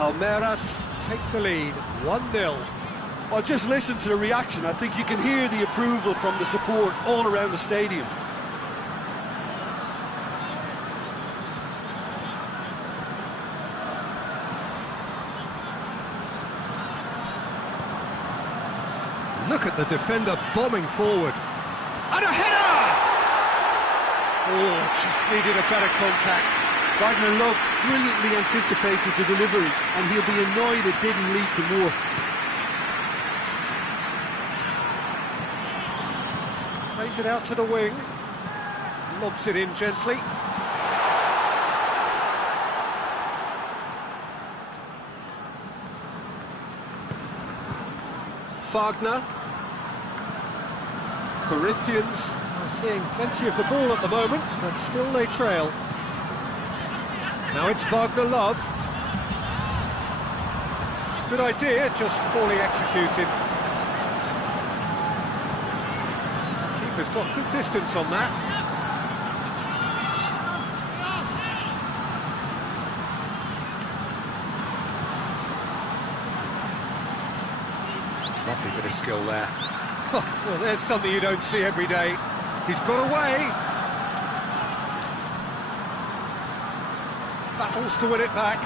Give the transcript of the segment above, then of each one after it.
Palmeiras take the lead, 1-0. Well, just listen to the reaction. I think you can hear the approval from the support all around the stadium. Look at the defender bombing forward. And a header! Oh, just needed a better contact. Wagner Love brilliantly anticipated the delivery, and he'll be annoyed it didn't lead to more. Plays it out to the wing. Lobs it in gently. Wagner. Corinthians are seeing plenty of the ball at the moment, but still they trail. Now it's Wagner Love. Good idea, just poorly executed. Keeper's got good distance on that. Lovely bit of skill there. Well, there's something you don't see every day. He's got away. Battles to win it back.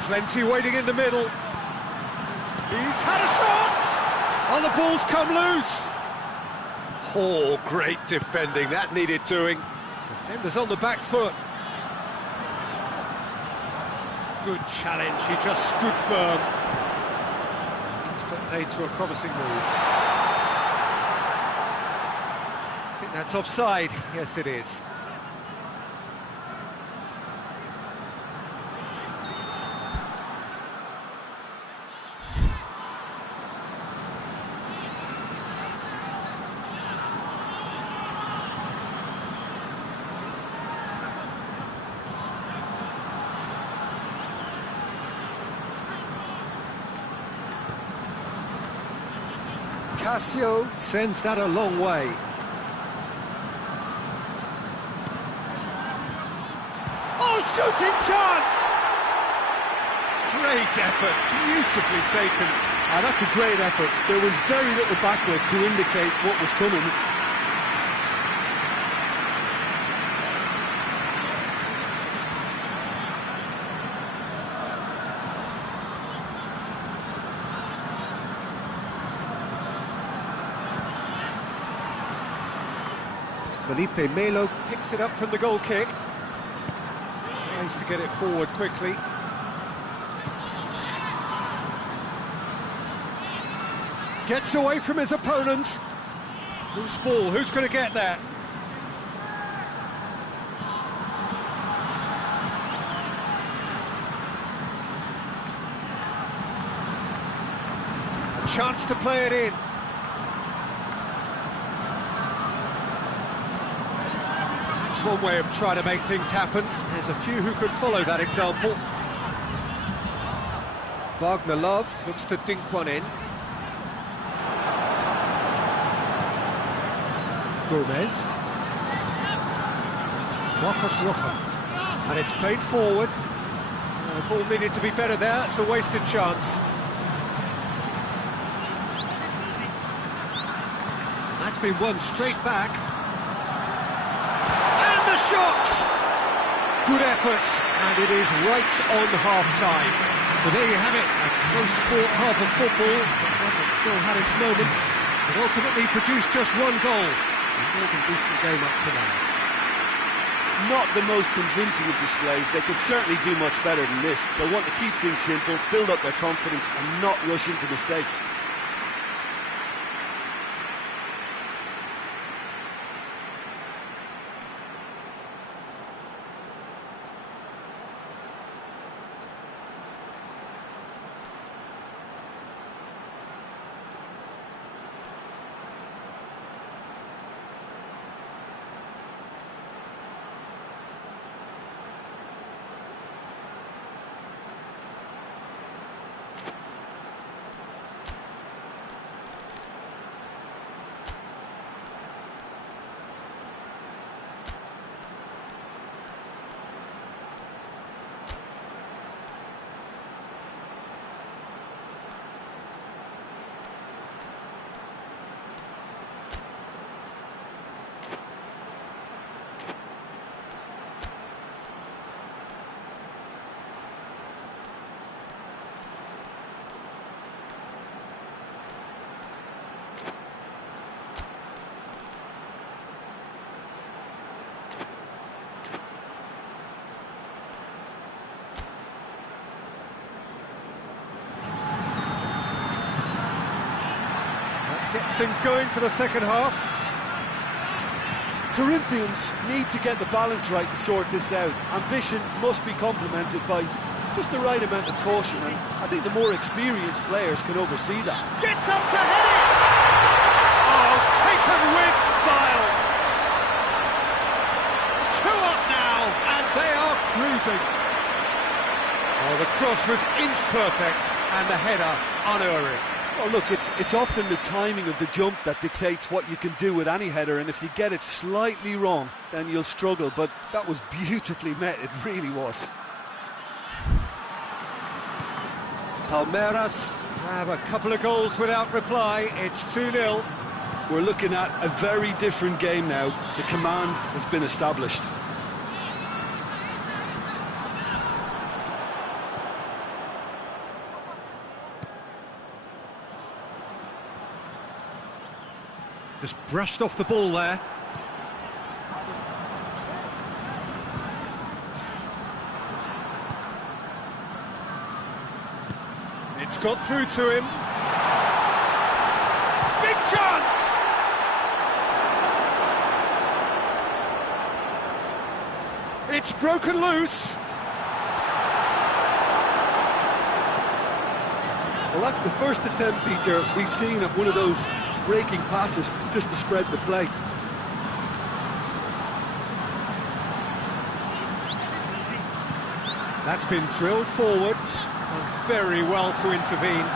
Plenty waiting in the middle. He's had a shot! Oh, the ball's come loose. Oh, great defending, that needed doing. Defender's on the back foot. Good challenge, he just stood firm. That's put paid to a promising move. I think that's offside, yes it is. Casio sends that a long way. Oh, shooting chance! Great effort, beautifully taken. That's a great effort. There was very little backlift to indicate what was coming. Felipe Melo picks it up from the goal kick. Tries to get it forward quickly. Gets away from his opponents. Loose ball, who's going to get that? A chance to play it in. One way of trying to make things happen. There's a few who could follow that example. Wagner Love looks to dink one in. Gomez. Marcos Rojo. And it's played forward. The ball needed to be better there. It's a wasted chance. That's been won straight back. Shot! Good effort, and it is right on half-time. So there you have it, a close-fought half of football, but one that still had its moments, but ultimately produced just one goal. A more than decent game up to now. Not the most convincing of displays. They could certainly do much better than this. They want to keep things simple, build up their confidence, and not rush into mistakes. Gets things going for the second half. Corinthians need to get the balance right to sort this out. Ambition must be complemented by just the right amount of caution, and I think the more experienced players can oversee that. Gets up to head it! Oh, taken with style! 2 up now, and they are cruising. Oh, the cross was inch perfect, and the header unerring. Well, look, it's often the timing of the jump that dictates what you can do with any header, and if you get it slightly wrong, then you'll struggle, but that was beautifully met, it really was. Palmeiras grab a couple of goals without reply. It's 2-0. We're looking at a very different game now. The command has been established. Just brushed off the ball there. It's got through to him. Big chance! It's broken loose. Well, that's the first attempt, Peter, we've seen at one of those breaking passes just to spread the play. That's been drilled forward. Done very well to intervene.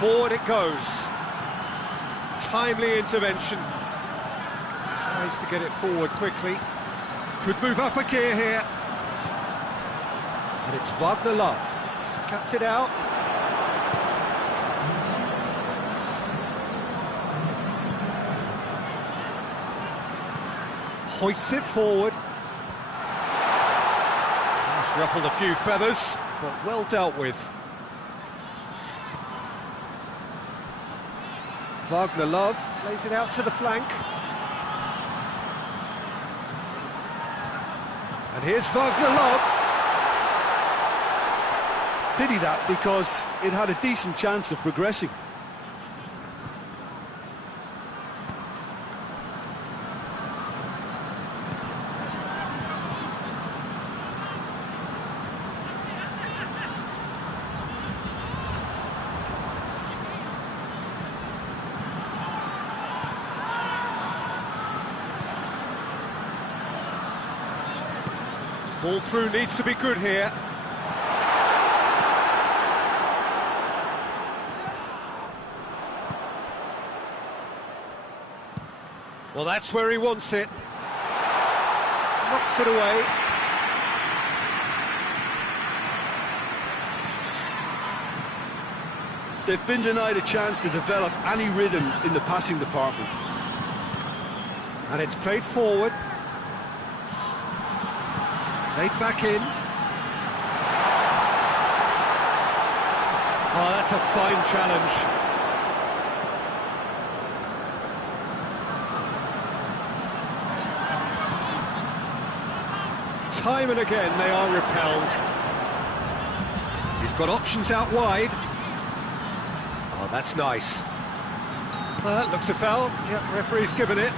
Forward it goes. Timely intervention. Tries to get it forward quickly. Could move up a gear here. And it's Wagner Love. Cuts it out. Hoists it forward. He's ruffled a few feathers, but well dealt with. Wagner Love plays it out to the flank. And here's Wagner Love. Pity that, because it had a decent chance of progressing. Ball through needs to be good here. Well, that's where he wants it. Knocks it away. They've been denied a chance to develop any rhythm in the passing department. And it's played forward. Played back in. Oh, that's a fine challenge. Time and again they are repelled. He's got options out wide. Oh, that's nice. That looks a foul. Yep, referee's given it.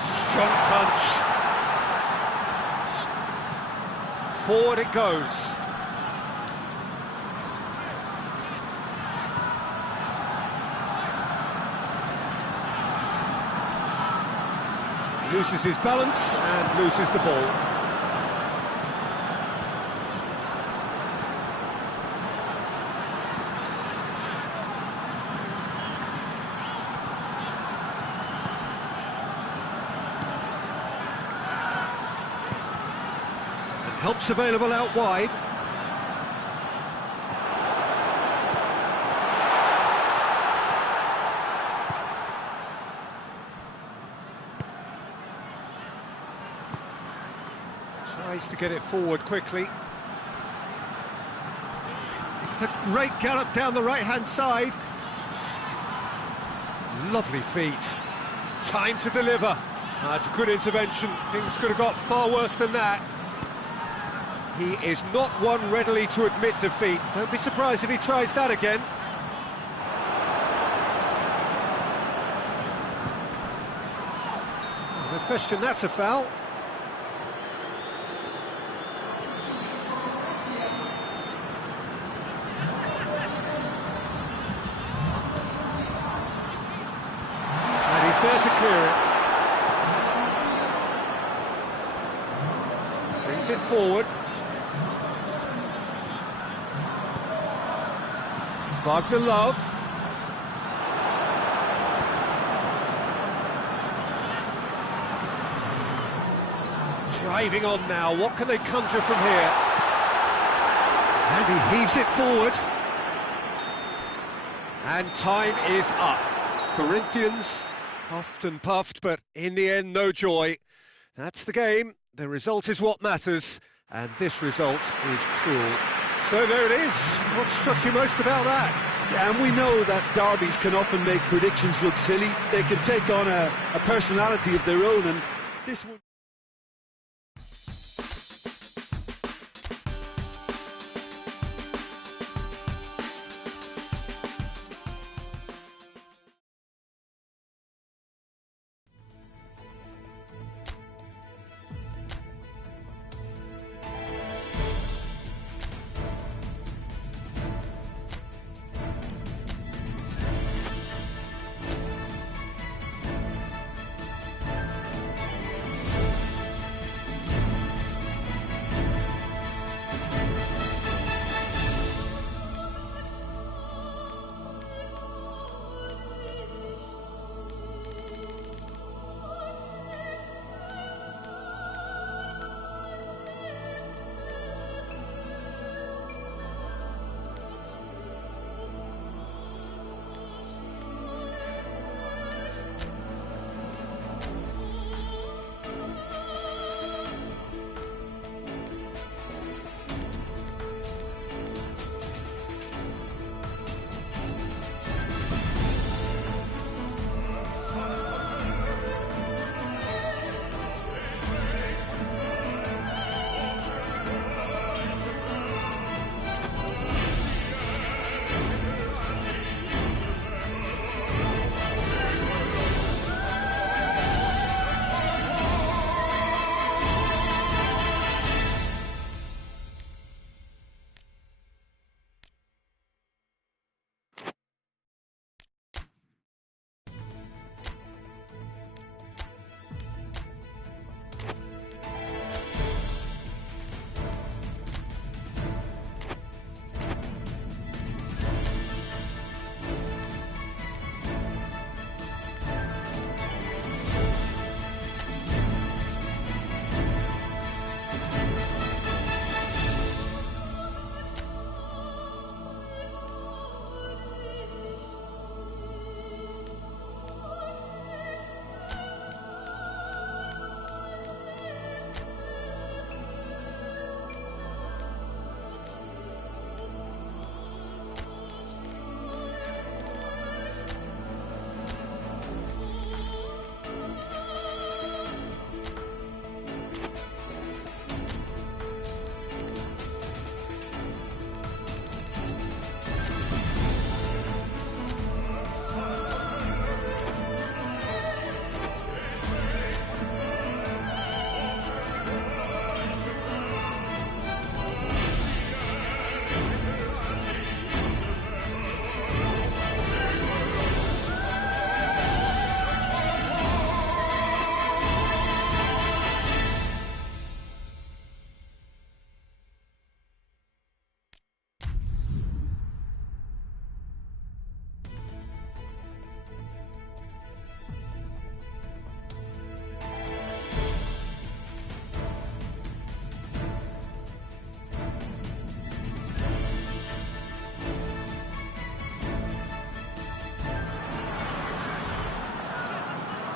Strong punch. Forward it goes. Loses his balance and loses the ball. Help's available out wide. Tries to get it forward quickly. It's a great gallop down the right-hand side. Lovely feet. Time to deliver. That's a good intervention. Things could have got far worse than that. He is not one readily to admit defeat. Don't be surprised if he tries that again. No question, that's a foul. And he's there to clear it. Brings it forward. Wagner Love. Driving on now, what can they conjure from here? And he heaves it forward. And time is up. Corinthians puffed and puffed, but in the end, no joy. That's the game. The result is what matters, and this result is cruel. So there it is. What struck you most about that? Yeah, and we know that derbies can often make predictions look silly. They can take on a personality of their own, and this one...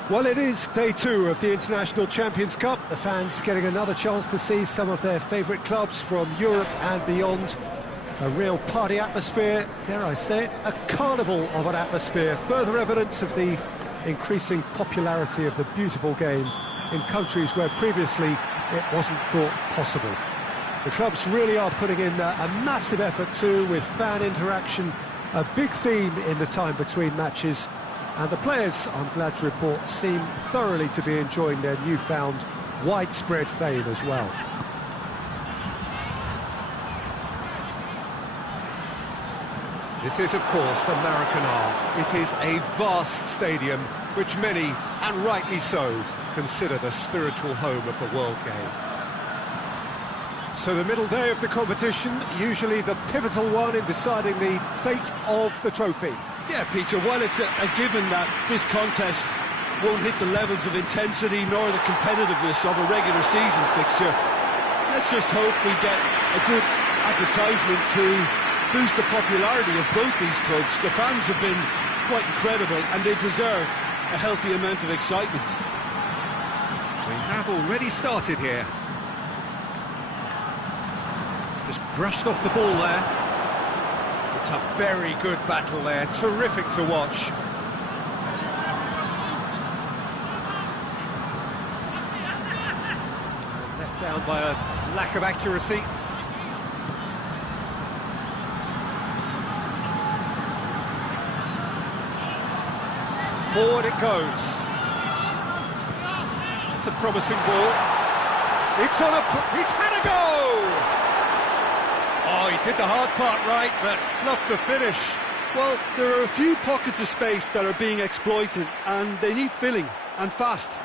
Well, it is day 2 of the International Champions Cup. The fans getting another chance to see some of their favourite clubs from Europe and beyond. A real party atmosphere, dare I say it, a carnival of an atmosphere. Further evidence of the increasing popularity of the beautiful game in countries where previously it wasn't thought possible. The clubs really are putting in a massive effort too, with fan interaction, a big theme in the time between matches. And the players, I'm glad to report, seem thoroughly to be enjoying their newfound widespread fame as well. This is, of course, the Maracanã. It is a vast stadium, which many, and rightly so, consider the spiritual home of the world game. So the middle day of the competition, usually the pivotal one in deciding the fate of the trophy. Yeah, Peter, while it's a given that this contest won't hit the levels of intensity nor the competitiveness of a regular season fixture, let's just hope we get a good advertisement to boost the popularity of both these clubs. The fans have been quite incredible and they deserve a healthy amount of excitement. We have already started here. Just brushed off the ball there. It's a very good battle there, terrific to watch. Let down by a lack of accuracy. Forward it goes. It's a promising ball. It's on he's had a go! Oh, he did the hard part right, but fluffed the finish. Well, there are a few pockets of space that are being exploited, and they need filling, and fast.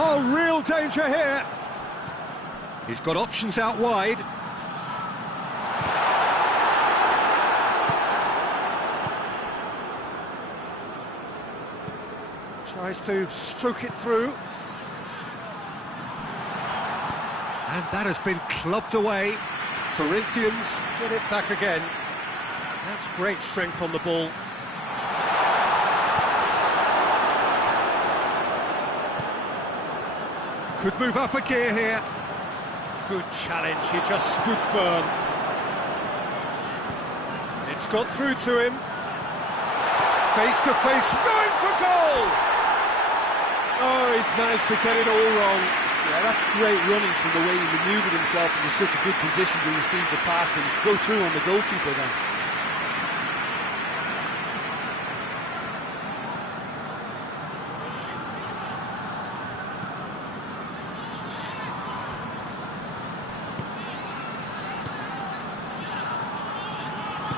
Oh, real danger here. He's got options out wide. Tries to stroke it through. And that has been clubbed away. Corinthians get it back again. That's great strength on the ball. Could move up a gear here. Good challenge, he just stood firm. It's got through to him. Face to face, going for goal! Oh, he's managed to get it all wrong. Yeah, that's great running from the way he manoeuvred himself into such a good position to receive the pass and go through on the goalkeeper then.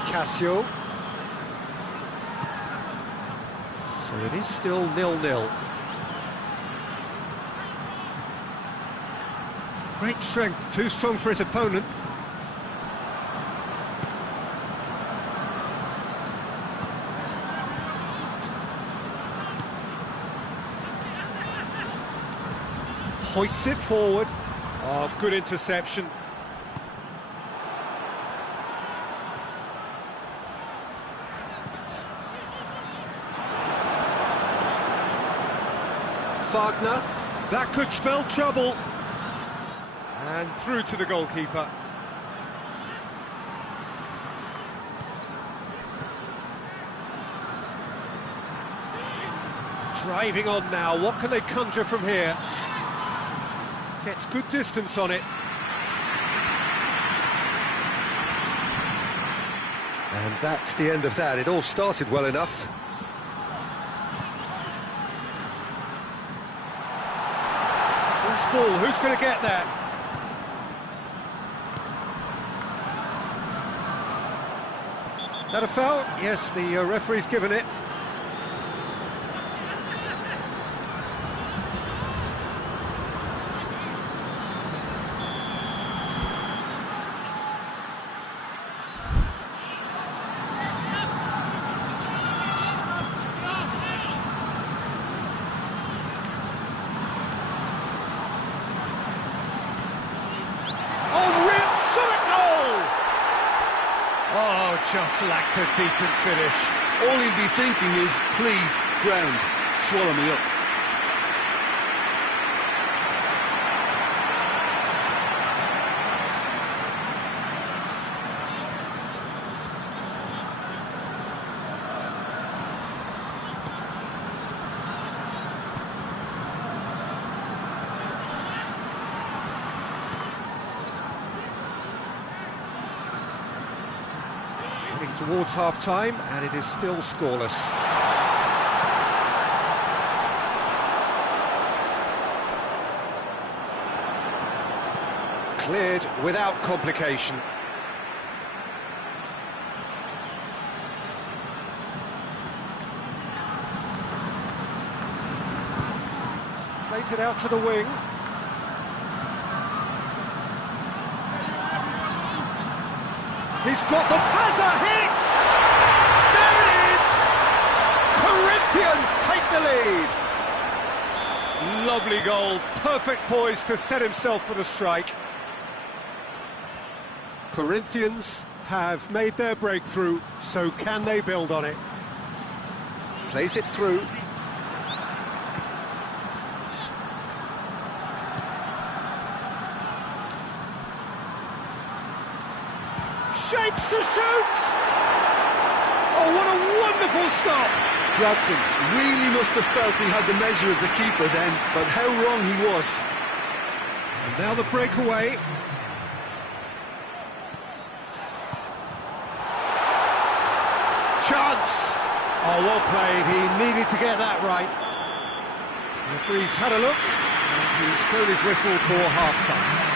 Cassio. So it is still 0-0. Great strength, too strong for his opponent. Hoists it forward. Oh, good interception. Wagner, that could spell trouble. And through to the goalkeeper. Driving on now, what can they conjure from here? Gets good distance on it. And that's the end of that. It all started well enough. Ball, who's going to get that? That a foul? Yes, the referee's given it. just lacked a decent finish. All he'd be thinking is, please, ground, swallow me up. Towards half-time, and it is still scoreless. Cleared without complication. Plays it out to the wing. He's got the buzzer hit! There it is! Corinthians take the lead! Lovely goal, perfect poise to set himself for the strike. Corinthians have made their breakthrough, so can they build on it? Plays it through. Shapes to shoot! Oh, what a wonderful stop! Johnson really must have felt he had the measure of the keeper then, but how wrong he was. And now the breakaway. Chance! Oh, well played. He needed to get that right. The referee's had a look, and he's blown his whistle for half-time.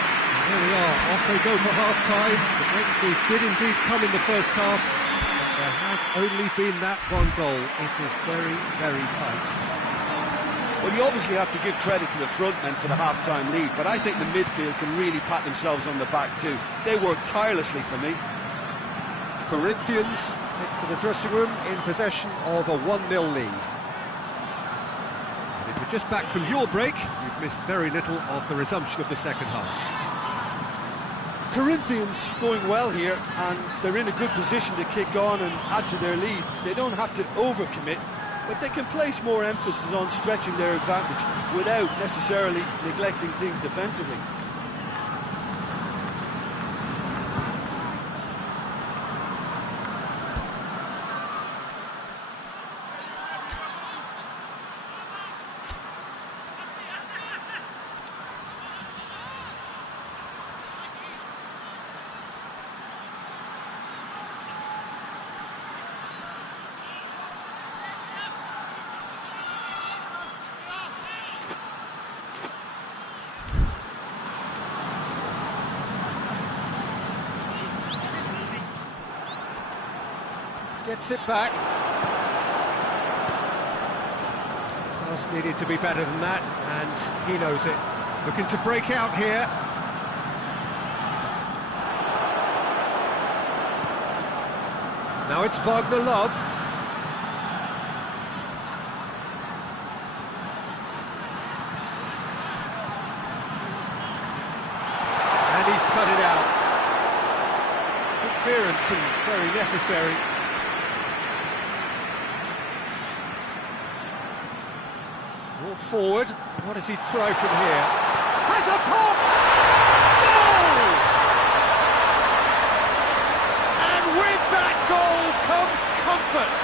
There we are, off they go for half-time. The breakthrough did indeed come in the first half, but there has only been that one goal. It is very, very tight. Well, you obviously have to give credit to the front men for the half-time lead, but I think the midfield can really pat themselves on the back too. They worked tirelessly for me. Corinthians head for the dressing room in possession of a 1-0 lead. And if you're just back from your break, you've missed very little of the resumption of the second half. Corinthians going well here, and they're in a good position to kick on and add to their lead. They don't have to overcommit, but they can place more emphasis on stretching their advantage without necessarily neglecting things defensively. Gets it back. Pass needed to be better than that, and he knows it. Looking to break out here. Now it's Wagner Love. And he's cut it out. Good clearance and very necessary. Brought forward. What does he try from here? Has a pop! Goal! And with that goal comes comfort.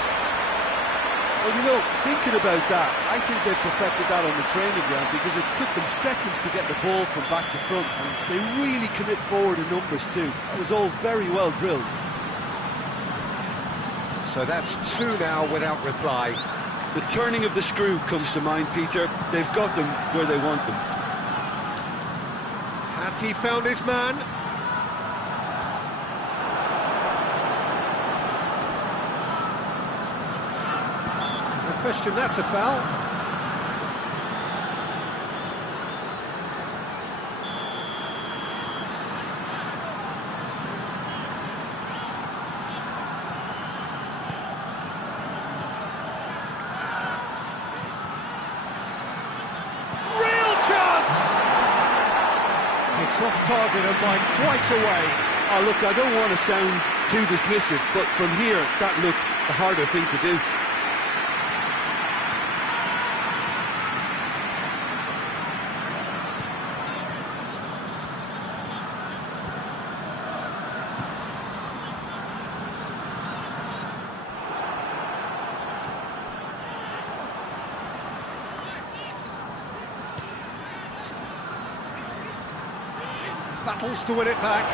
Well, you know, thinking about that, I think they perfected that on the training ground because it took them seconds to get the ball from back to front, and they really commit forward in numbers too. That was all very well drilled. So that's two now without reply. The turning of the screw comes to mind, Peter. They've got them where they want them. Has he found his man? No question, that's a foul. It's off target and by quite a way. Oh, look, I don't want to sound too dismissive, but from here, that looked the harder thing to do. Battles to win it back.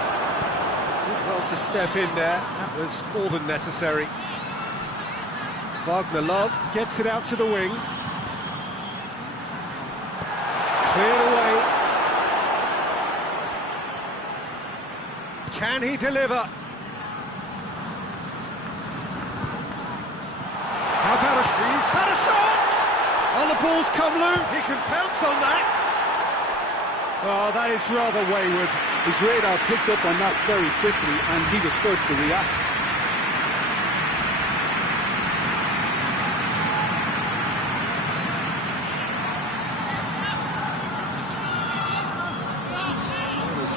Did well to step in there. That was more than necessary. Wagner Love gets it out to the wing. Cleared away. Can he deliver? How about he's had a shot! Oh, the ball's come loose. He can pounce on that. Oh, that is rather wayward. His radar picked up on that very quickly, and he was first to react.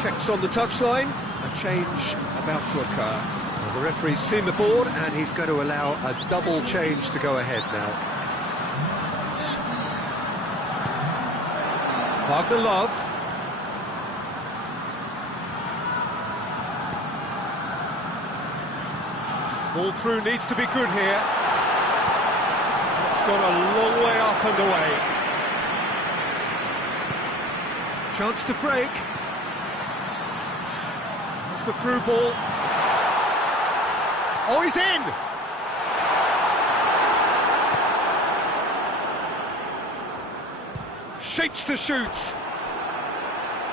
Checks on the touchline. A change about to occur. Well, the referee's seen the board, and he's going to allow a double change to go ahead now. Wagner Love. Ball through needs to be good here. It's gone a long way up and away. Chance to break. That's the through ball. Oh, he's in! Shapes to shoot.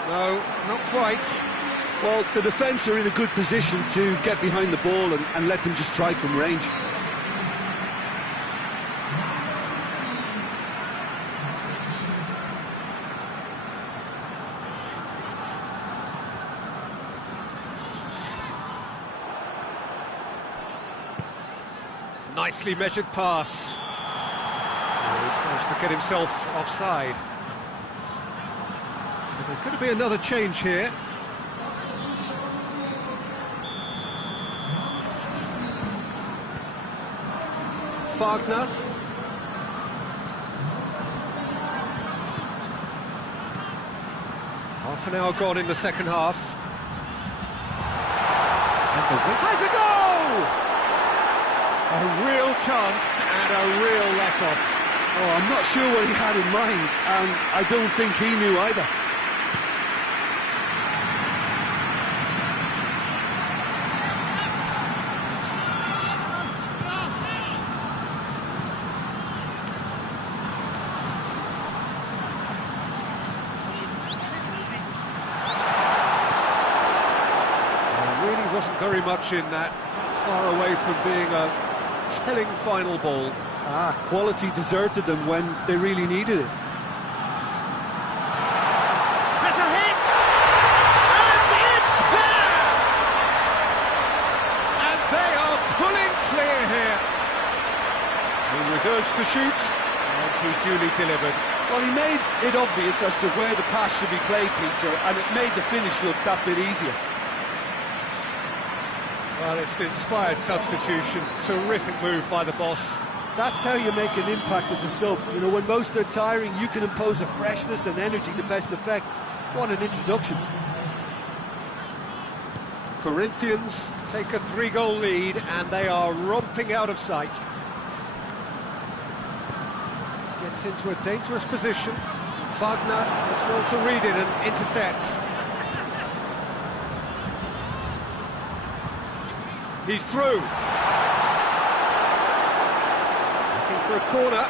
No, not quite. Well, the defence are in a good position to get behind the ball and let them just try from range. Nicely measured pass. Oh, he's managed to get himself offside. But there's going to be another change here. Wagner. Half an hour gone in the second half. And the win has a goal! A real chance and a real let-off. Oh, I'm not sure what he had in mind, and I don't think he knew either. Wasn't very much in that, not far away from being a telling final ball. Quality deserted them when they really needed it. Has a hit! And it's there! And they are pulling clear here. He was urged to shoot, and he duly delivered. Well, he made it obvious as to where the pass should be played, Peter, and it made the finish look that bit easier. Well, it's an inspired substitution. Terrific move by the boss. That's how you make an impact as a sub. You know, when most are tiring, you can impose a freshness and energy to best effect. What an introduction. Corinthians take a 3-goal lead, and they are romping out of sight. Gets into a dangerous position. Wagner does well to read it and intercepts. He's through. Looking for a corner. A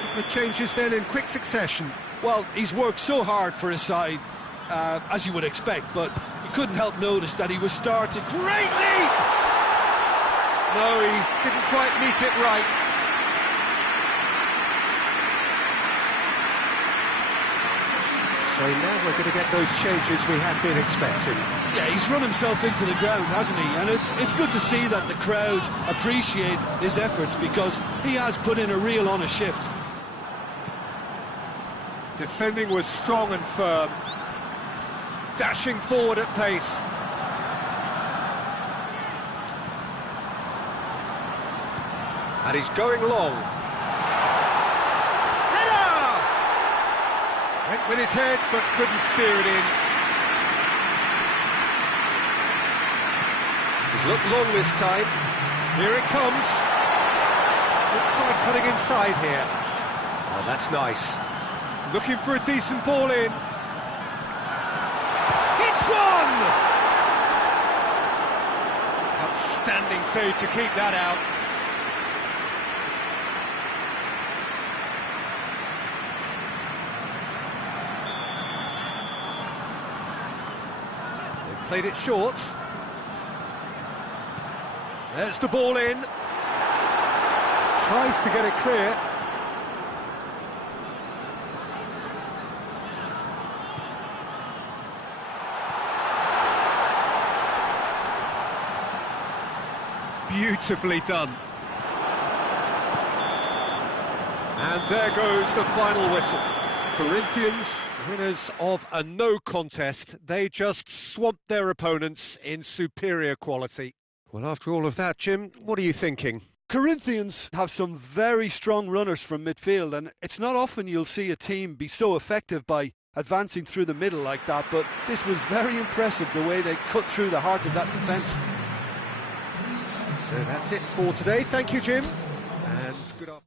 couple of changes then in quick succession. Well, he's worked so hard for his side, as you would expect, but you couldn't help notice that he was starting. Great leap! No, he didn't quite meet it right. So now we're going to get those changes we have been expecting. Yeah, he's run himself into the ground, hasn't he? And it's good to see that the crowd appreciate his efforts, because he has put in a real honest shift. Defending was strong and firm. dashing forward at pace. And he's going long. Header! Went with his head, but couldn't steer it in. He's looked long this time. Here it comes. We'll try cutting inside here. Oh, that's nice. Looking for a decent ball in. Hits one! Outstanding save to keep that out. They've played it short. There's the ball in. Tries to get it clear. Beautifully done. And there goes the final whistle. Corinthians, winners of a no contest. They just swamped their opponents in superior quality. Well, after all of that, Jim, what are you thinking? Corinthians have some very strong runners from midfield, and it's not often you'll see a team be so effective by advancing through the middle like that, but this was very impressive, the way they cut through the heart of that defence. So that's it for today. Thank you, Jim, and good afternoon.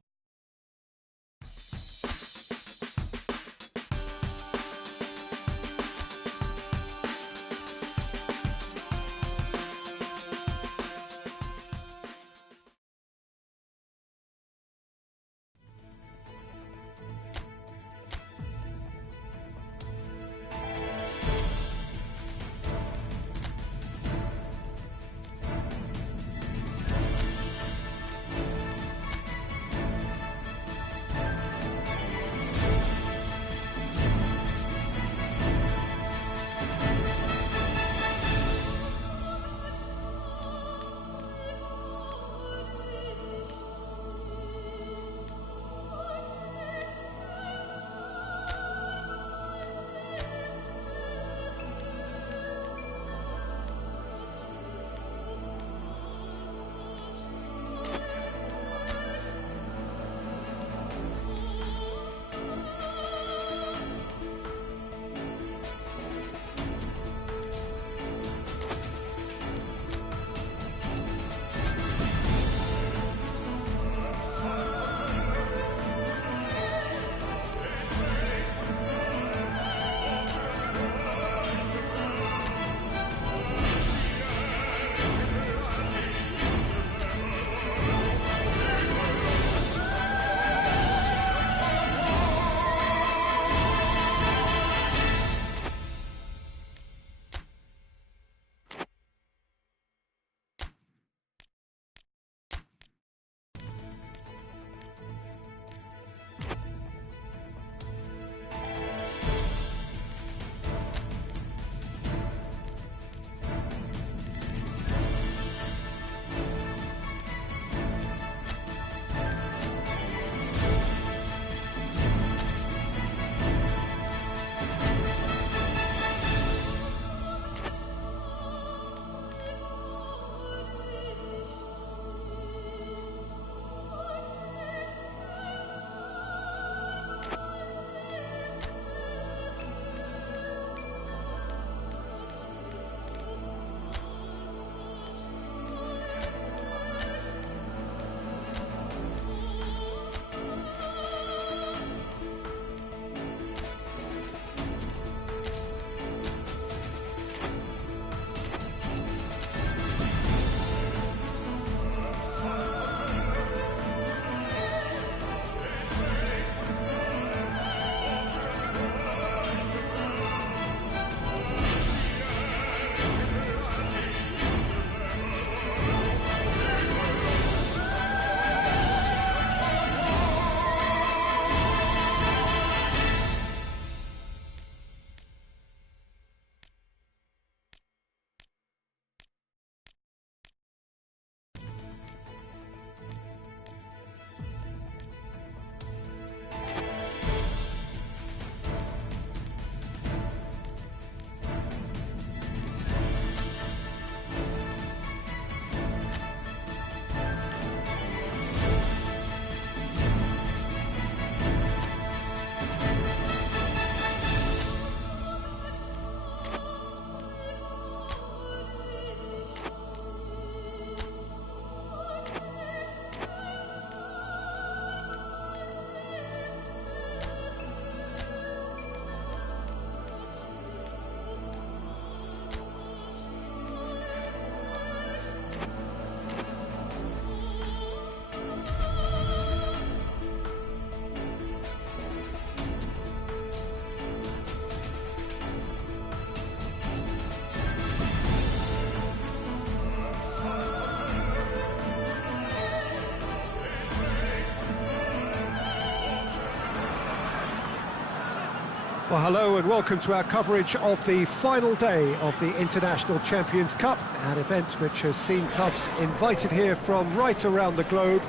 Well, hello and welcome to our coverage of the final day of the International Champions Cup, an event which has seen clubs invited here from right around the globe.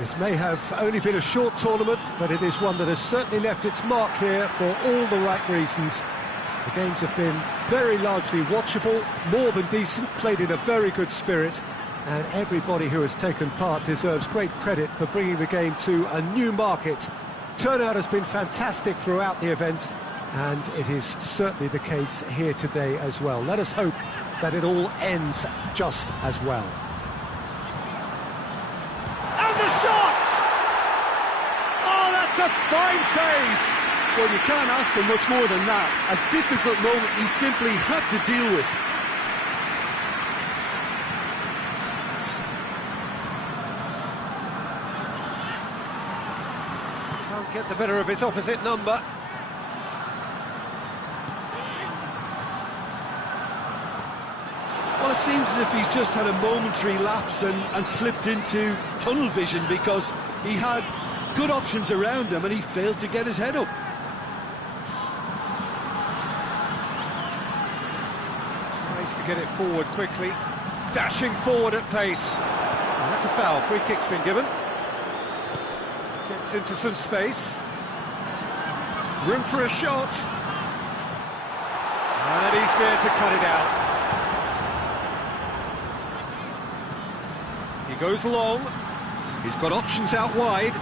This may have only been a short tournament, but it is one that has certainly left its mark here for all the right reasons. The games have been very largely watchable, more than decent, played in a very good spirit, and everybody who has taken part deserves great credit for bringing the game to a new market. Turnout has been fantastic throughout the event, and it is certainly the case here today as well. Let us hope that it all ends just as well. And the shot! Oh, that's a fine save! Well, you can't ask for much more than that. A difficult moment he simply had to deal with. Can't get the better of his opposite number. Well, it seems as if he's just had a momentary lapse and slipped into tunnel vision, because he had good options around him and he failed to get his head up. Tries to get it forward quickly, dashing forward at pace. And that's a foul. Free kick's been given. Gets into some space. Room for a shot. And he's there to cut it out. He goes long. He's got options out wide.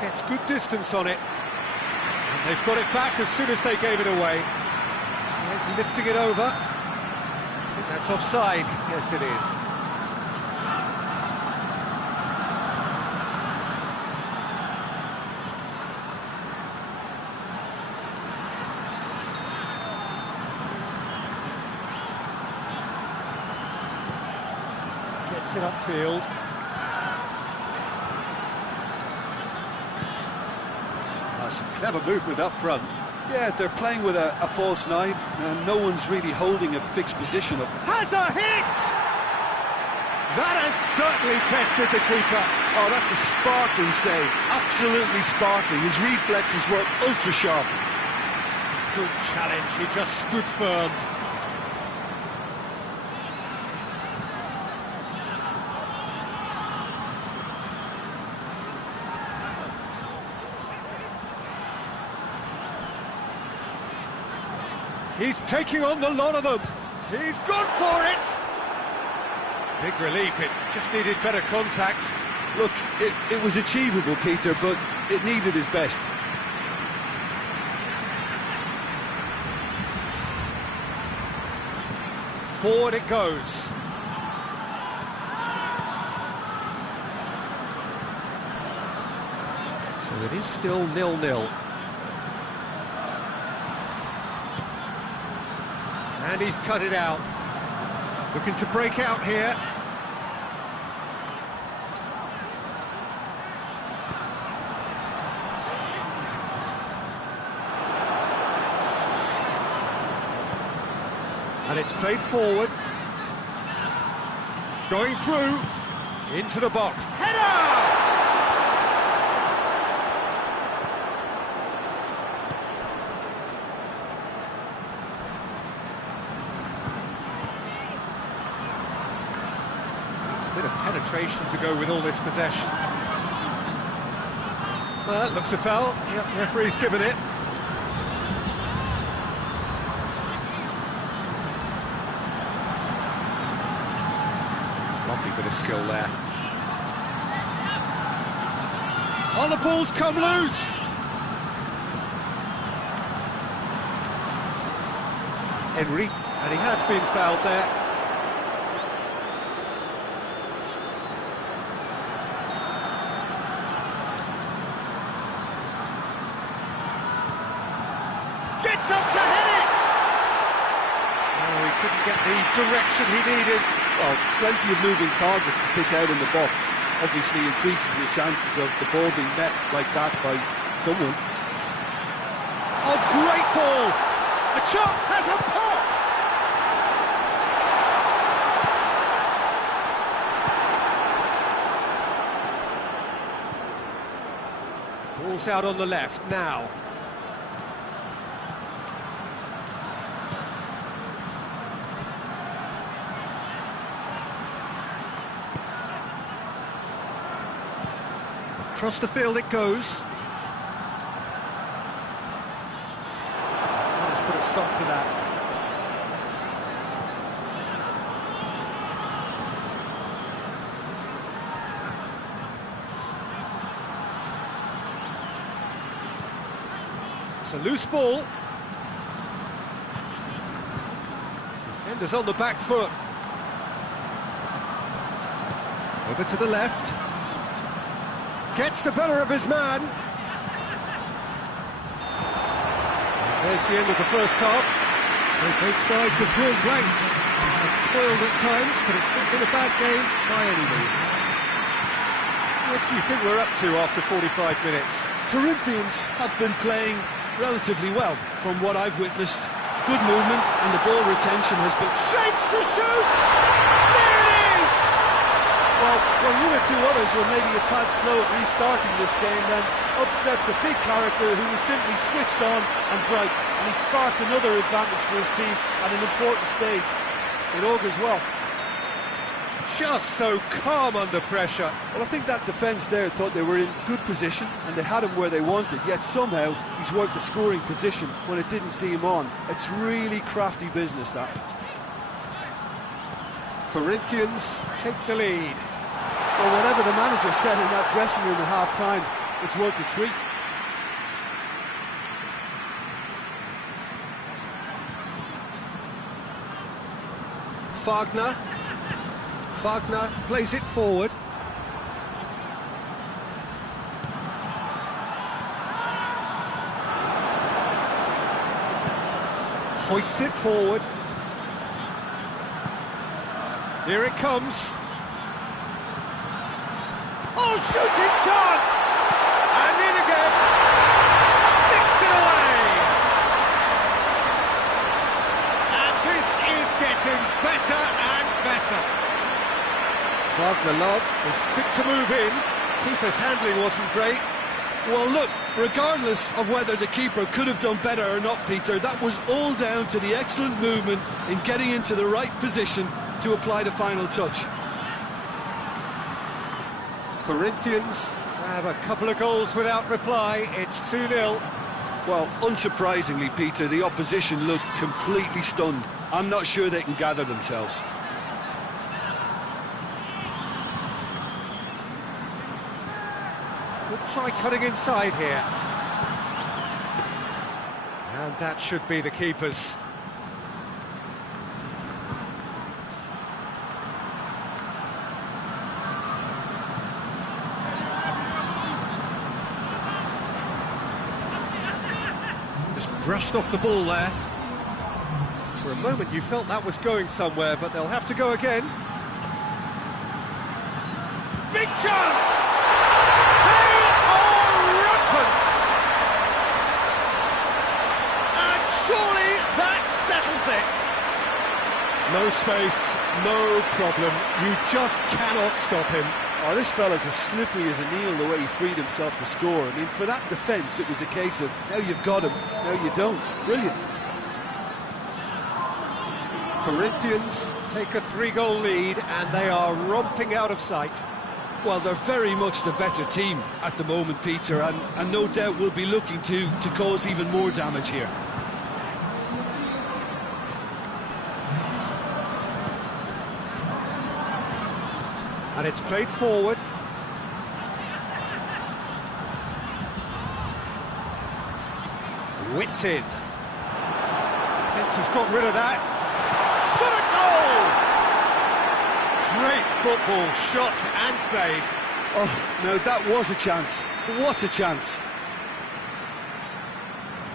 Gets good distance on it. And they've got it back as soon as they gave it away. Tries lifting it over. I think that's offside. Yes, it is. Gets it upfield. Some clever movement up front. Yeah, they're playing with a false nine, and no one's really holding a fixed position up. Has a hit! That has certainly tested the keeper. Oh, that's a sparkling save. Absolutely sparkling. His reflexes were ultra sharp. Good challenge. He just stood firm. He's taking on the lot of them. He's gone for it. Big relief. It just needed better contact. Look, it was achievable, Peter, but it needed his best. Forward it goes. So it is still 0-0. And he's cut it out. Looking to break out here. And it's played forward. Going through. Into the box. Header! Bit of penetration to go with all this possession. Well, that looks a foul. Yep, referee's given it. Lovely bit of skill there. Oh, the ball's come loose. Henry, and he has been fouled there. Gets up to head it! Oh, he couldn't get the direction he needed. Well, plenty of moving targets to pick out in the box. Obviously increases the chances of the ball being met like that by someone. Oh, great ball! The chop has a pop! Ball's out on the left now. Across the field it goes. Let's put a stop to that. It's a loose ball. Defenders on the back foot. Over to the left. Gets the better of his man. There's the end of the first half. Both sides have drawn blanks. Have toiled at times, but it's not been a bad game by any means. What do you think we're up to after 45 minutes? Corinthians have been playing relatively well, from what I've witnessed. Good movement, and the ball retention has been... Shapes to shoot! There it is! Well, when one or two others were maybe a tad slow at restarting this game, then up steps a big character who was simply switched on and bright, and he sparked another advantage for his team at an important stage. It augurs well. Just so calm under pressure. Well, I think that defence there thought they were in good position and they had him where they wanted, yet somehow he's worked the scoring position when it didn't see him on. It's really crafty business, that. Corinthians take the lead. Well, whatever the manager said in that dressing room at half-time, it's worth the treat. Wagner plays it forward. Hoists it forward. Here it comes. Oh, shooting chance! And in again. Sticks it away. And this is getting better and better. Wagner was quick to move in. Keeper's handling wasn't great. Well, look, regardless of whether the keeper could have done better or not, Peter, that was all down to the excellent movement in getting into the right position to apply the final touch. Corinthians have a couple of goals without reply. It's 2-0. Well, unsurprisingly, Peter, the opposition looked completely stunned. I'm not sure they can gather themselves. Could try cutting inside here. And that should be the keeper's. Just brushed off the ball there. For a moment you felt that was going somewhere, but they'll have to go again. Big chance! Surely that settles it. No space, no problem. You just cannot stop him. Oh, this fella's as slippery as an eel the way he freed himself to score. I mean, for that defence, it was a case of, now you've got him, now you don't. Brilliant. Corinthians take a 3-goal lead and they are romping out of sight. Well, they're very much the better team at the moment, Peter, and no doubt will be looking to cause even more damage here. And it's played forward. Whipped in. Defence has got rid of that. Shot a goal! Great football, shot and save. Oh, no, that was a chance. What a chance.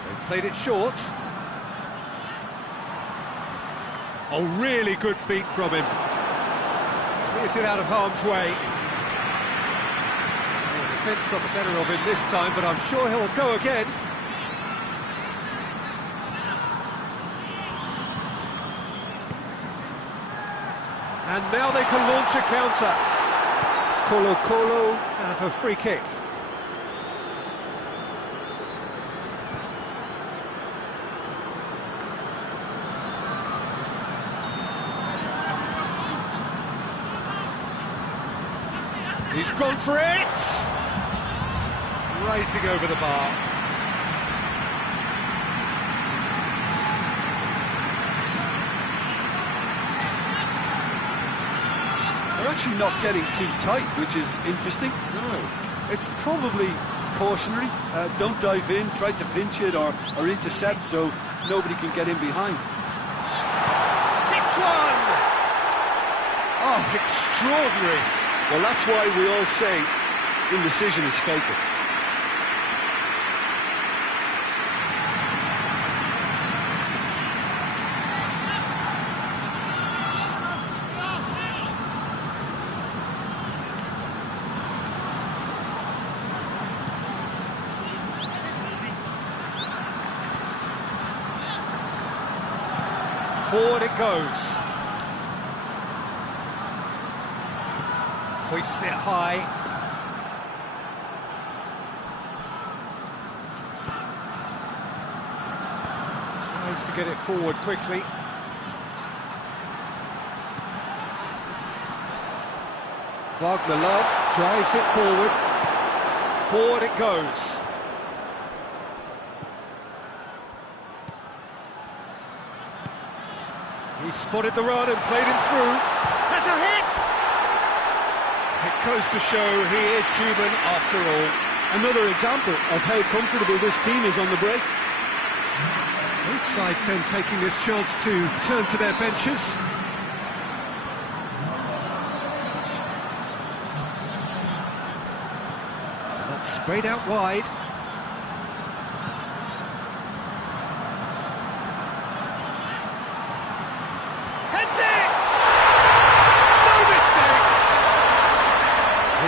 They've played it short. Oh, really good feet from him. Clears it out of harm's way. The defence got the better of him this time, but I'm sure he'll go again. And now they can launch a counter. Colo Have a free kick. He's gone for it! Racing over the bar. They're actually not getting too tight, which is interesting. No. It's probably cautionary. Don't dive in, try to pinch it or intercept so nobody can get in behind. Hits one! Oh, extraordinary. Well, that's why we all say indecision is fatal. Forward it goes. Hoists it high. Tries to get it forward quickly. Wagner Love drives it forward. Forward it goes. He spotted the run and played him through. Has a hit! It goes to show he is human after all. Another example of how comfortable this team is on the break. Both sides then taking this chance to turn to their benches. That's sprayed out wide. Heads it! No mistake!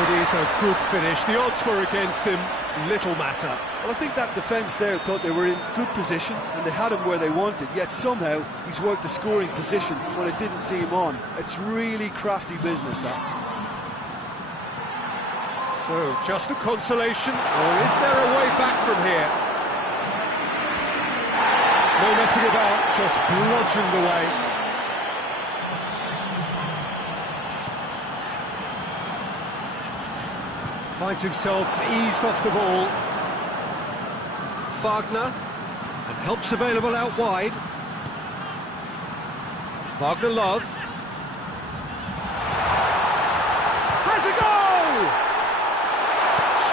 It is a good finish. The odds were against him. Little matter. Well, I think that defence there thought they were in good position and they had him where they wanted, yet somehow he's worked the scoring position when it didn't see him on. It's really crafty business, that. So, just a consolation, or is there a way back from here? No messing about, just bludgeoned away. Finds himself eased off the ball. Wagner, and help's available out wide. Wagner Love. Has a goal!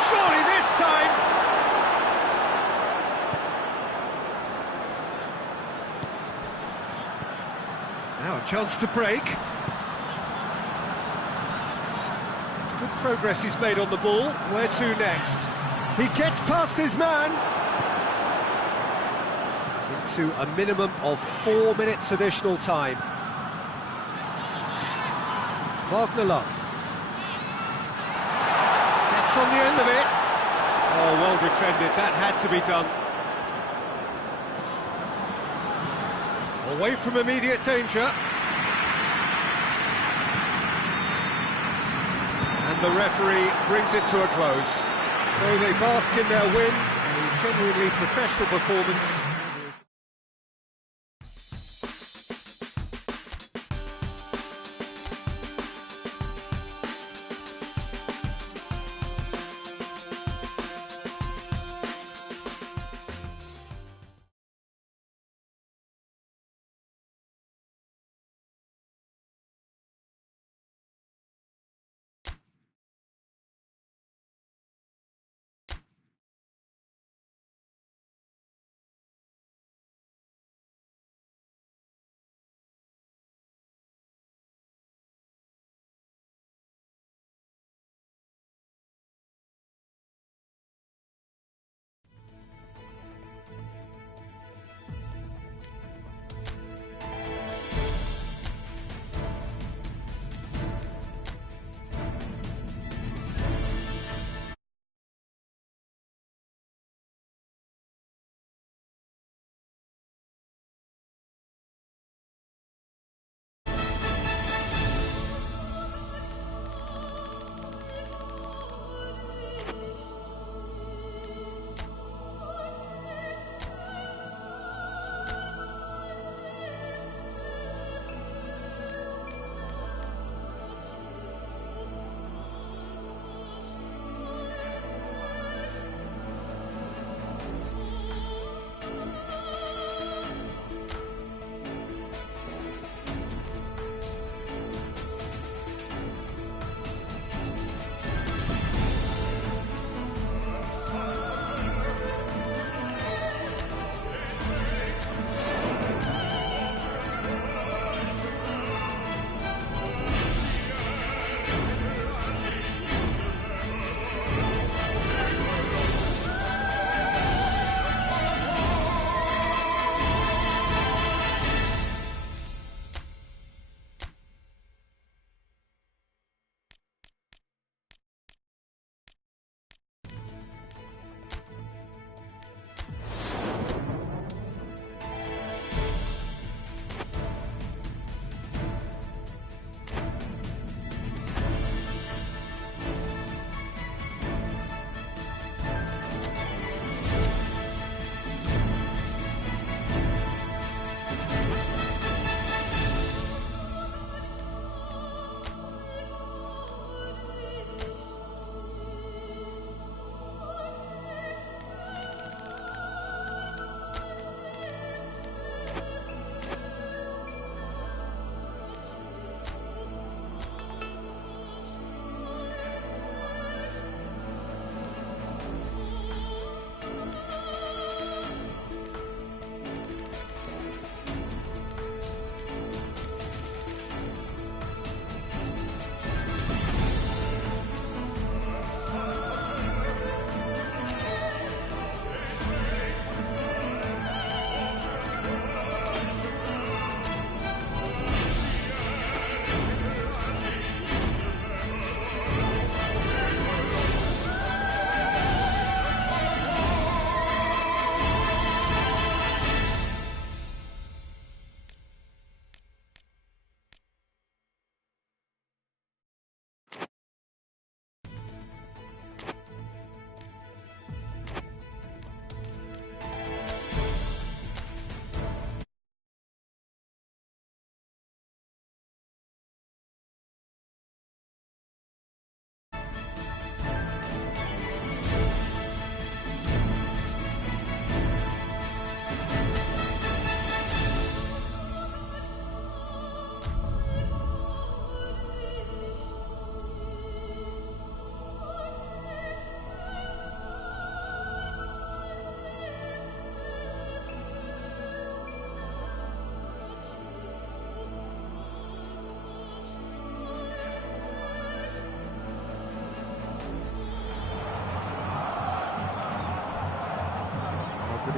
Surely this time! Now a chance to break. It's good progress he's made on the ball. Where to next? He gets past his man. Into a minimum of 4 minutes additional time. Wagner Love. Gets on the end of it. Oh, well defended. That had to be done. Away from immediate danger. And the referee brings it to a close. So they bask in their win. A genuinely professional performance.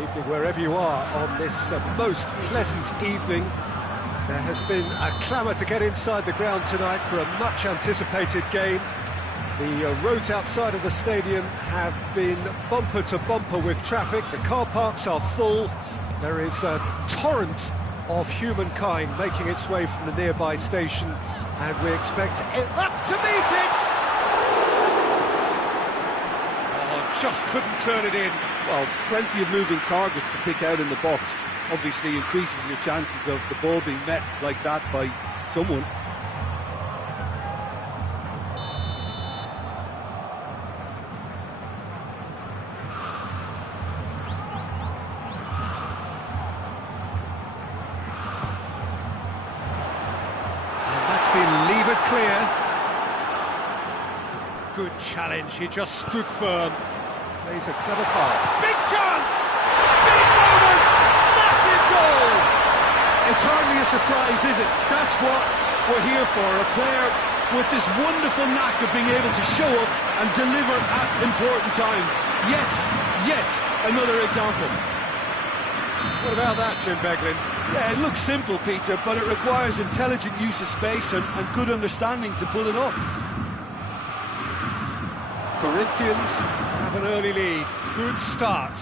Good evening wherever you are on this most pleasant evening. There has been a clamour to get inside the ground tonight for a much anticipated game. The roads outside of the stadium have been bumper to bumper with traffic. The car parks are full. There is a torrent of humankind making its way from the nearby station, and we expect it up to meet it! Oh, just couldn't turn it in. Well, plenty of moving targets to pick out in the box. Obviously increases your chances of the ball being met like that by someone. And that's been levered clear. Good challenge, he just stood firm. Plays a clever pass. Big chance! Big moment! Massive goal! It's hardly a surprise, is it? That's what we're here for. A player with this wonderful knack of being able to show up and deliver at important times. Yet another example. What about that, Jim Beglin? Yeah, it looks simple, Peter, but it requires intelligent use of space and good understanding to pull it off. Corinthians have an early lead. Good start.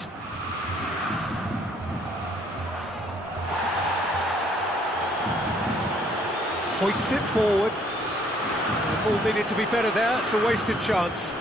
Hoists it forward. The ball needed to be better there. It's a wasted chance.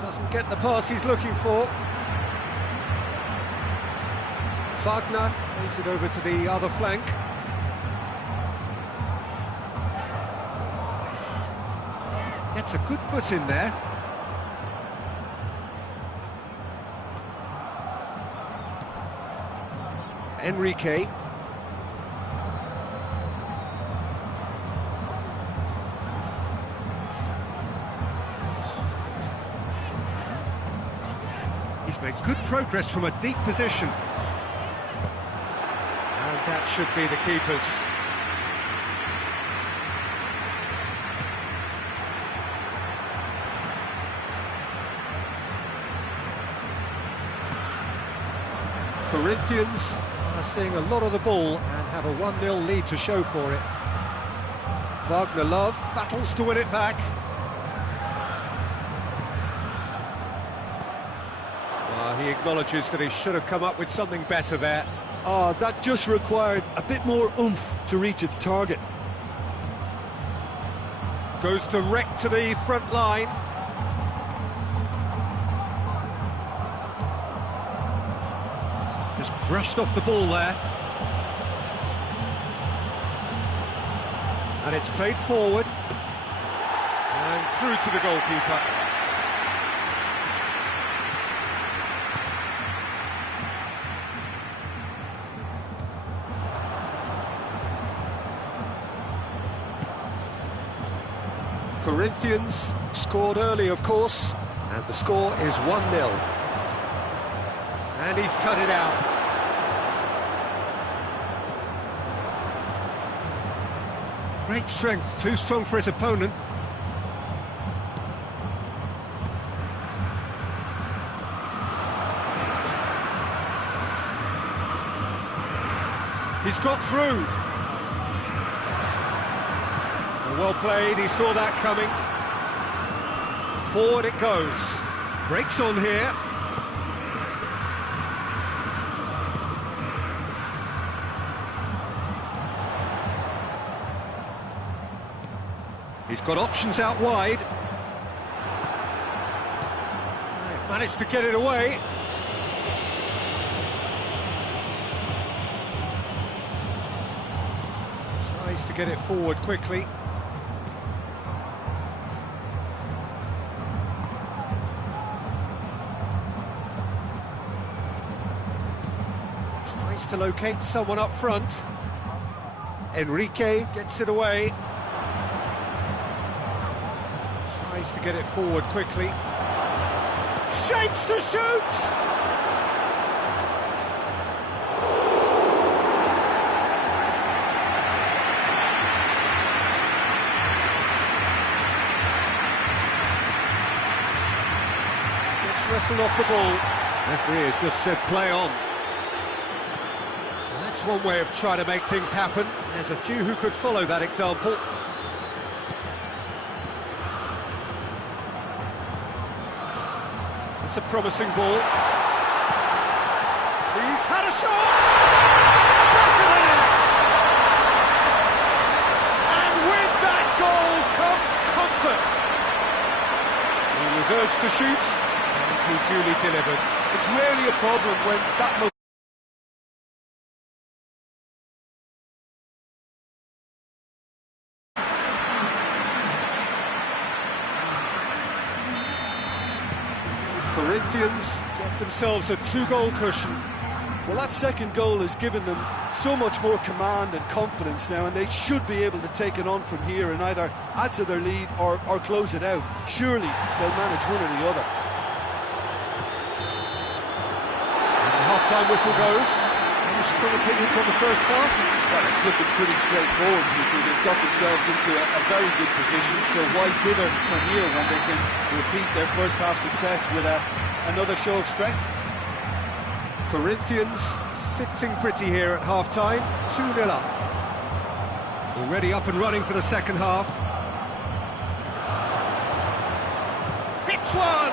Doesn't get the pass he's looking for. Wagner plays it over to the other flank. Gets a good foot in there. Enrique. He's made good progress from a deep position. And that should be the keeper's. Corinthians are seeing a lot of the ball and have a 1-0 lead to show for it. Wagner Love battles to win it back. He acknowledges that he should have come up with something better there. Oh, that just required a bit more oomph to reach its target. Goes direct to the front line. Just brushed off the ball there. And it's played forward. And through to the goalkeeper. Corinthians scored early, of course, and the score is 1-0. And he's cut it out. Great strength, too strong for his opponent. He's got through. Well played, he saw that coming. Forward it goes. Breaks on here. He's got options out wide. They've managed to get it away. Tries to get it forward quickly. Tries to locate someone up front. Enrique gets it away. Tries to get it forward quickly. Shapes to shoot! Wrestled off the ball. Referee has just said play on. Well, that's one way of trying to make things happen. There's a few who could follow that example. It's a promising ball. He's had a shot! Back of the net! And with that goal comes comfort. He was urged to shoot. He duly delivered. It's rarely a problem when that Corinthians get themselves a 2-goal cushion. Well, that second goal has given them so much more command and confidence now, and they should be able to take it on from here and either add to their lead or close it out. Surely they'll manage one or the other. Half-time whistle goes. Any strong opinions on the first half? Well, it's looking pretty straightforward, Peter. They've got themselves into a very good position, so why dither from here when they can repeat their first half success with another show of strength? Corinthians sitting pretty here at half-time, 2-0 up. Already up and running for the second half. Hits one!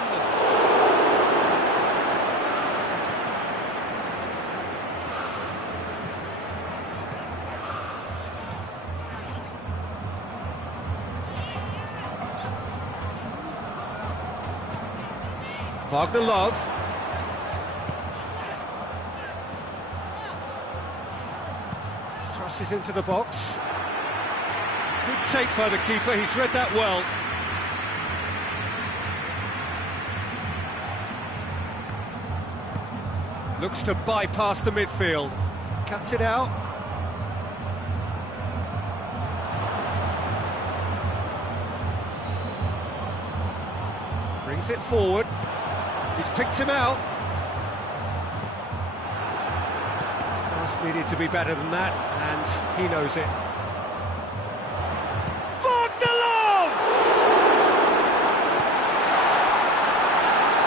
Wagner Love. Crosses into the box. Good take by the keeper, he's read that well. Looks to bypass the midfield. Cuts it out. Brings it forward. He's picked him out. Pass needed to be better than that, and he knows it. Wagner Love!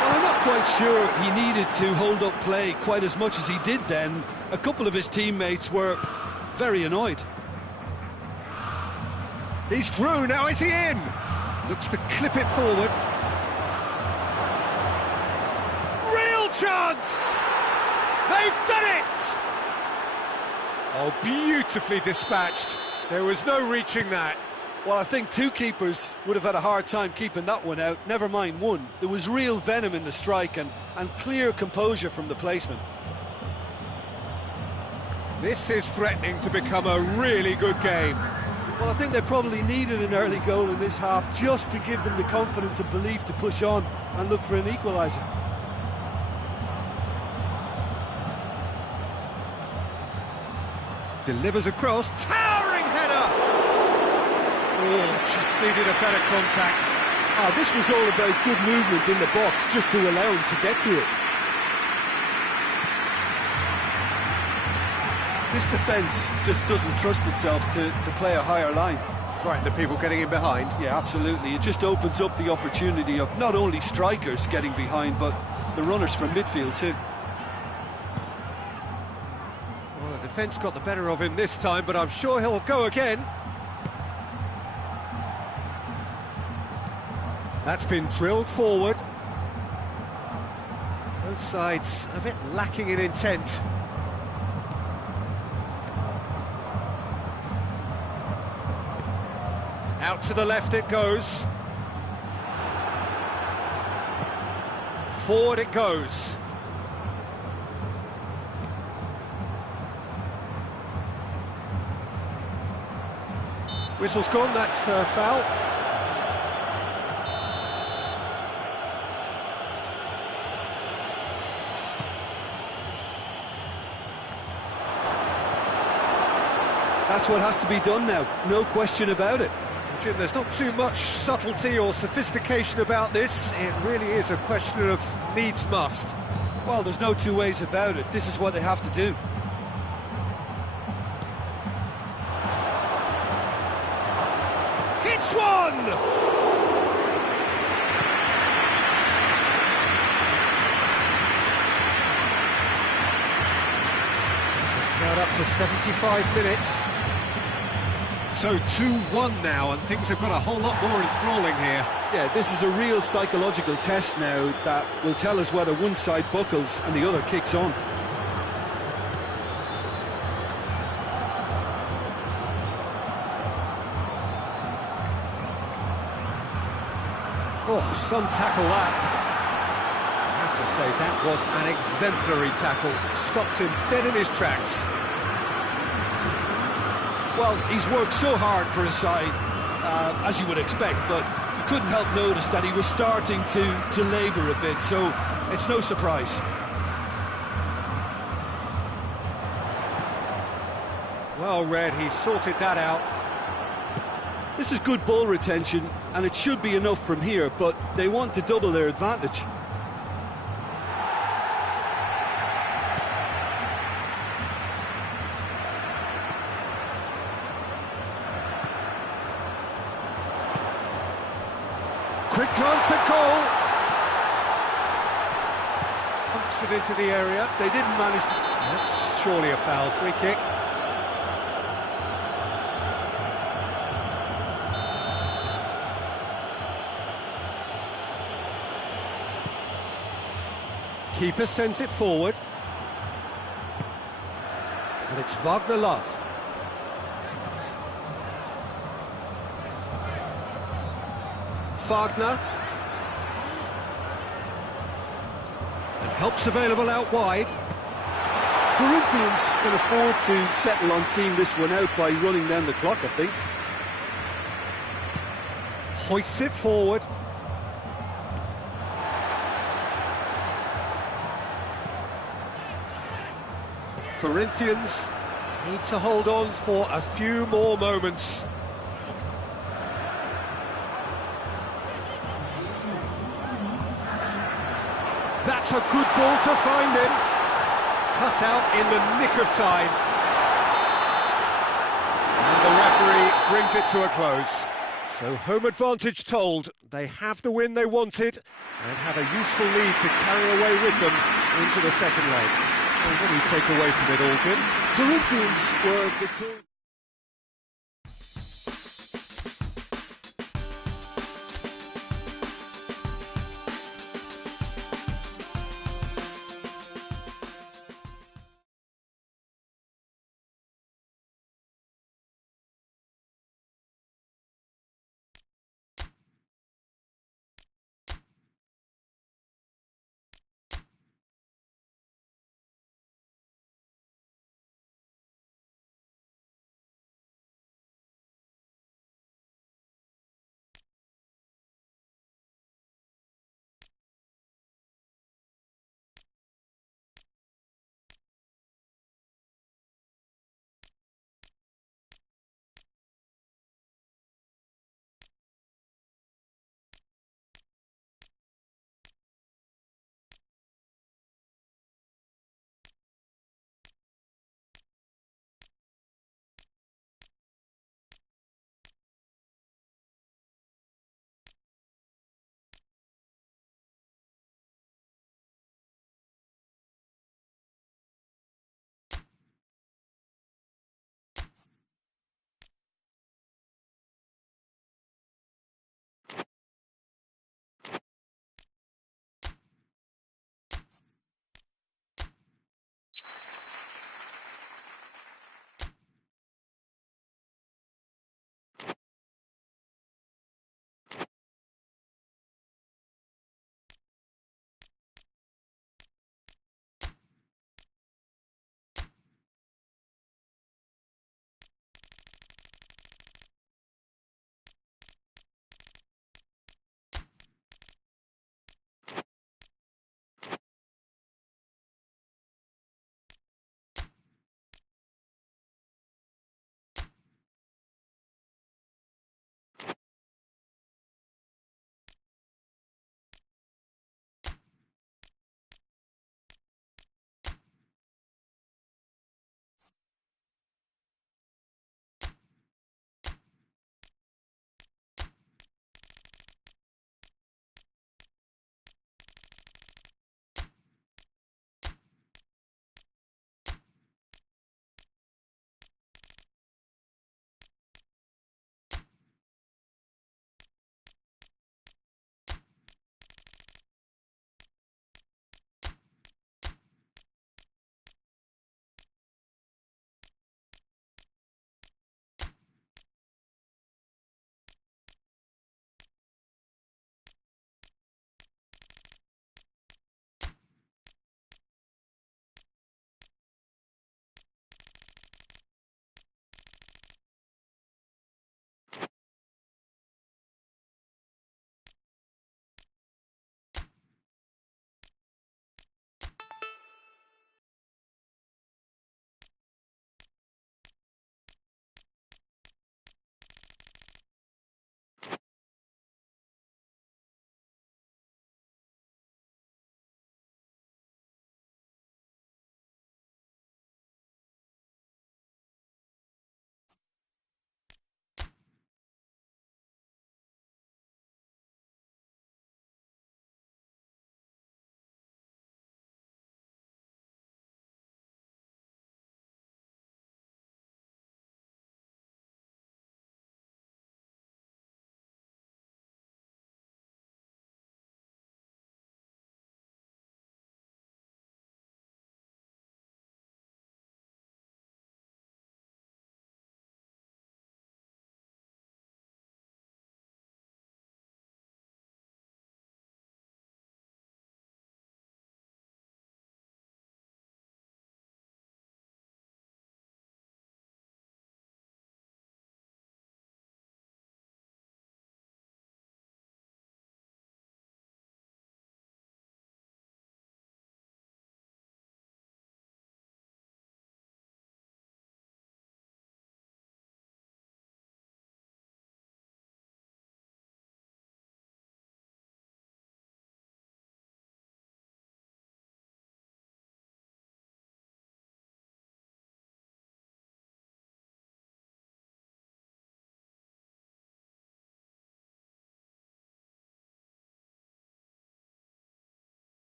Well, I'm not quite sure he needed to hold up play quite as much as he did then. A couple of his teammates were very annoyed. He's through, now is he in? Looks to clip it forward. Chance! They've done it! Oh, beautifully dispatched. There was no reaching that. Well, I think two keepers would have had a hard time keeping that one out, never mind one. There was real venom in the strike and clear composure from the placement. This is threatening to become a really good game. Well, I think they probably needed an early goal in this half just to give them the confidence and belief to push on and look for an equaliser. Delivers across, towering header! Oh, just needed a better contact. This was all about good movement in the box, just to allow him to get to it. This defence just doesn't trust itself to play a higher line. Frightened of people getting in behind. Yeah, absolutely. It just opens up the opportunity of not only strikers getting behind, but the runners from midfield too. Defence got the better of him this time, but I'm sure he'll go again. That's been drilled forward. Both sides a bit lacking in intent. Out to the left it goes. Forward it goes. Whistle's gone, that's foul. That's what has to be done now, no question about it. Jim, there's not too much subtlety or sophistication about this. It really is a question of needs must. Well, there's no two ways about it. This is what they have to do. Hits one! Just about up to 75 minutes. So 2-1 now, and things have got a whole lot more enthralling here. Yeah, this is a real psychological test now that will tell us whether one side buckles and the other kicks on. Oh, some tackle that. I have to say, that was an exemplary tackle. Stopped him dead in his tracks. Well, he's worked so hard for his side, as you would expect, but you couldn't help notice that he was starting to labour a bit, so it's no surprise. Well read, he sorted that out. This is good ball retention, and it should be enough from here, but they want to double their advantage. Quick glance at goal. Pumps it into the area. They didn't manage to... That's surely a foul. Free kick. Keeper sends it forward. And it's Wagner Love. Wagner. And help's available out wide. Corinthians can afford to settle on seeing this one out by running down the clock, I think. Hoists it forward. Corinthians need to hold on for a few more moments. That's a good ball to find him. Cut out in the nick of time. And the referee brings it to a close. So home advantage told. They have the win they wanted and have a useful lead to carry away with them into the second leg. So what do you take away from it all, Jim? Corinthians were victorious.